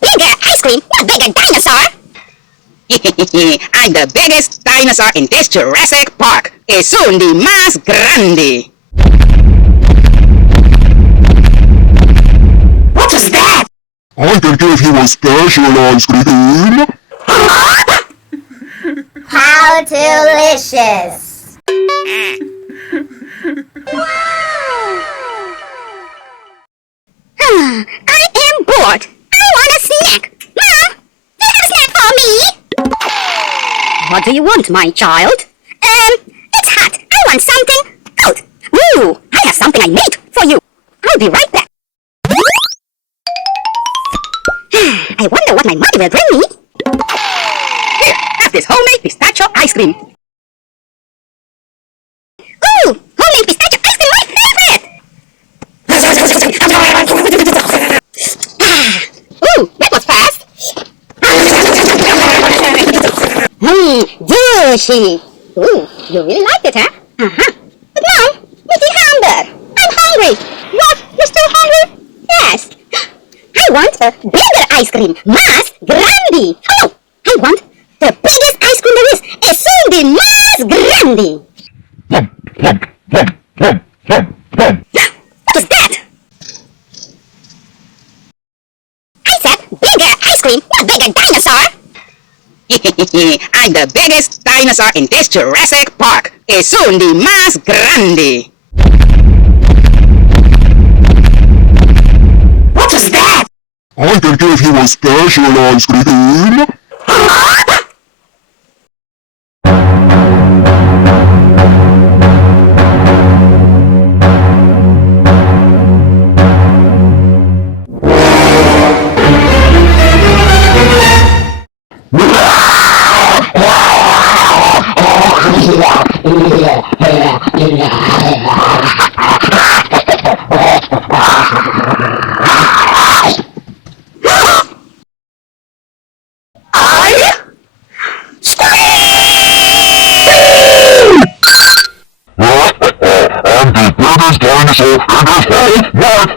bigger ice cream, a bigger dinosaur. I'm the biggest dinosaur in this Jurassic Park. Y soon the más grande. What was that? I can give you a special ice cream. Howtolicious. I am bored. I want a snack. Mom, do you have a snack for me? What do you want, my child? It's hot. I want something cold. Ooh, I have something I made for you. I'll be right back. I wonder what my mother will bring me. Here, have this homemade pistachio ice cream. Ooh, homemade pistachio ice cream, my favorite! Ooh, that was fast. Dushi. Ooh, you really liked it, huh? Uh-huh. But Mom, Mickey Hamburg, I'm hungry. What? You're still hungry? Yes. I want a bigger ice cream, más grande. Oh, I want the biggest ice cream there is. Es soon the más grande. What was that? I said bigger ice cream, not bigger dinosaur. I'm the biggest dinosaur in this Jurassic Park. Y soon the más grande. What was that? I can give you a special ice cream. I'm the biggest dinosaur in this whole world.